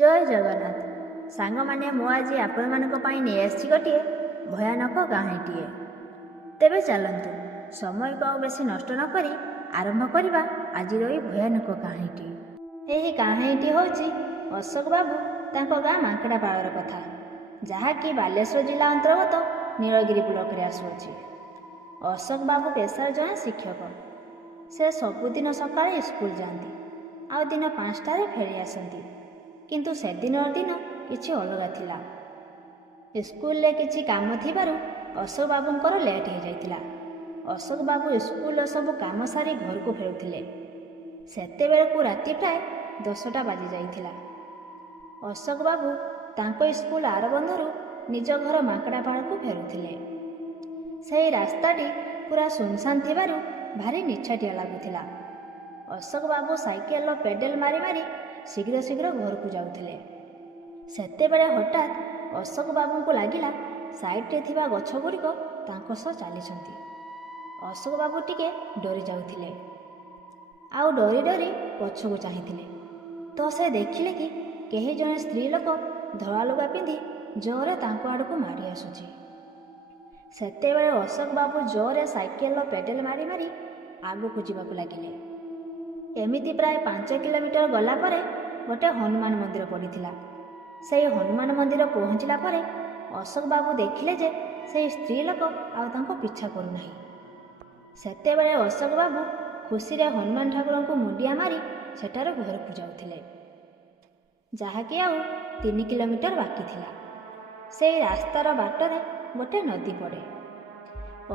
जय जगन्नाथ सांग माने मु आज आपण नहीं गोटे भयानक कहानीटीए। तेबे चलतु समय को बेसी नष्ट न करी आरंभ करवा आज भयानक कहानीटी। यही कहानीटी हूँ अशोक बाबू तांको गाँ मांकड़ापाड़ कथा, जहाँकि बालेश्वर जिला अंतर्गत नीलगिरी ब्लॉक रे आसुअछि। अशोक बाबू पेशार जड़े शिक्षक। से सबुदिन सकाळे स्कूल जाती आउ दिन 5टारे फेरी आसती, किंतु से दिन किछि अलगा थिला। स्कूल ले किछि काम थिबारु अशोक बाबूंकर लेट हो जाइतिला। अशोक बाबू स्कूल सब काम सारी घर को फेरुथिले। सेतेबेलकु राति प्राय 10टा बाजी जाइतिला। अशोक बाबू तांको स्कूल आर बंधरु निज घर मांकड़ापाड़ को फेरुथिले। सेही रास्ताटी पूरा सुनसान थिबारु भारी निछाटिया लागुथिला। अशोक बाबू साइकेल पेडल मारी मारी शीघ्र शीघ्र घर को जाउथिले। सेतेबेले हठात अशोक बाबू को लागिला साइडे थिबा गछ गुड़िक तांको सह चलीछंती। अशोक बाबू टिके डरी जाउथिले आउ डरी डरी पछकु चाहिथिले तो से देखिले कि केही जने स्त्री लोक धଳା लुगा पिंधि जोरे तांको आड़को माड़ी आसुची। सेतेबेले अशोक बाबू जोरे साइकेल पेडल मारी मारी आगु जावाकु लागिले। एमिति प्राय 5 किलोमीटर गला परे गोटे हनुमान मंदिर पड़ीथिला। से हनुमान मंदिर पहुँचला परे अशोक बाबू देखिले जे से स्त्री लोक आउ तांको पीछा करू नाही। सेतेबेले अशोक बाबू खुशी रे हनुमान ठाकुर को मुंडिया मारी सेठार घर को जाउथिले, जहाँकि आउ 3 किलोमीटर बाकी थिला। से रास्तार बाटरे गोटे नदी पड़े।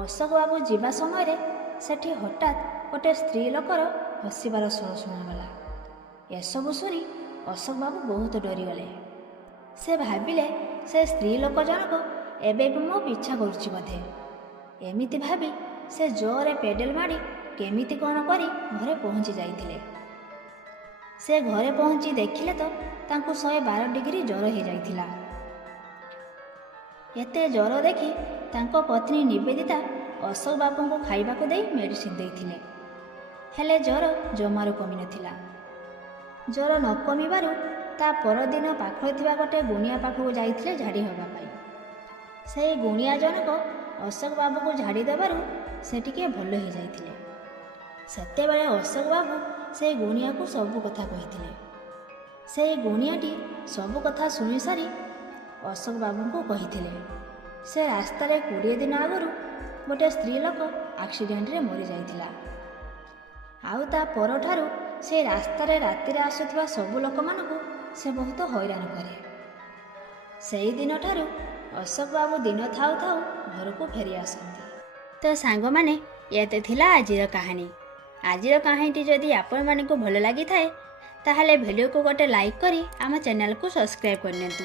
अशोक बाबू जीवा समय सेठी हठात गोटे स्त्री लोकर हसिबार स्वर शुणागला। एसबू शुणी अशोक बाबू बहुत डरीगले। से भाविले से स्त्री लोक जनक एबे भी मो पीछा करुछि बोधे। एमिति भाबी से जोरे पेडल मारी केमिति कौन करी घरे पहुँची जाइथिले। से घरे पहुँची देखिले तो तांको 112 डिग्री ज्वर हो जाइथिला। एते ज्वर देखी तांको पत्नी निवेदिता अशोक बाबू को खाइबाकू देई मेडिसिन देइथिले, हेले ज्वर जमारू कमी नथिला। ज्वर न कमिबारु ता परदिन पाखरे थिबा गोटे गुणिया पाखକୁ जाइथिले झाड़ी होगा पाई। से गुणिया जनक अशोक बाबू को झाड़ी देबारु से टिके भल हो जाइथिले। सेतेबेले अशोक बाबू से गुणिया को सब कथा कहिथिले। से गुणियाटी सब कथा सुनी सारी अशोक बाबू को कहिथिले से रास्तार 20 दिन आगु गोटे स्त्री लोक एक्सीडेंट रे मरी जाइथिला। आउ ता परठारु से रास्तार रातिर आसुथिबा सबु लोक मानकु से बहुत हैरान करे। सेही दिन ठारु अशोक बाबू दिन थाउ थाउ घर को फेरी आसंती। तो सांग माने एते थिला आजिर कहानी। आजिर कहानीटी जदि आपण मानकु भल लागि थाए ताहले वीडियो को गोटे लाइक करी आम चैनल को सब्सक्राइब करनेंतु,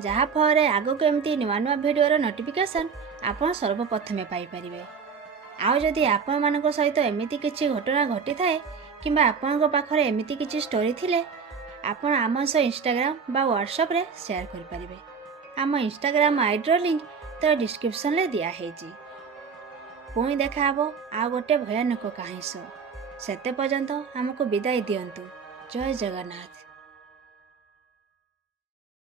जहाँ फल आगो को एमती नुआ नुआ वीडियोर नोटिफिकेशन आपण सर्वप्रथमे पाई परिबे। आउ जदि आपण मानक सहित एमिति किछि घटना घटी थाए किंबा आपण पाखरे एमिति किछि स्टोरी थिले आपण आम सह इंस्टाग्राम बा व्हाट्सएप रे शेयर कर परिबे। आम इंस्टाग्राम आईडी लिंक तो डिस्क्रिप्शन ले दिया हेजी। पुणी देखा हबो आ गोटे भयानक कहानी सह। सेते पर्यंत हमको विदाई दियंतु। जय जगन्नाथ।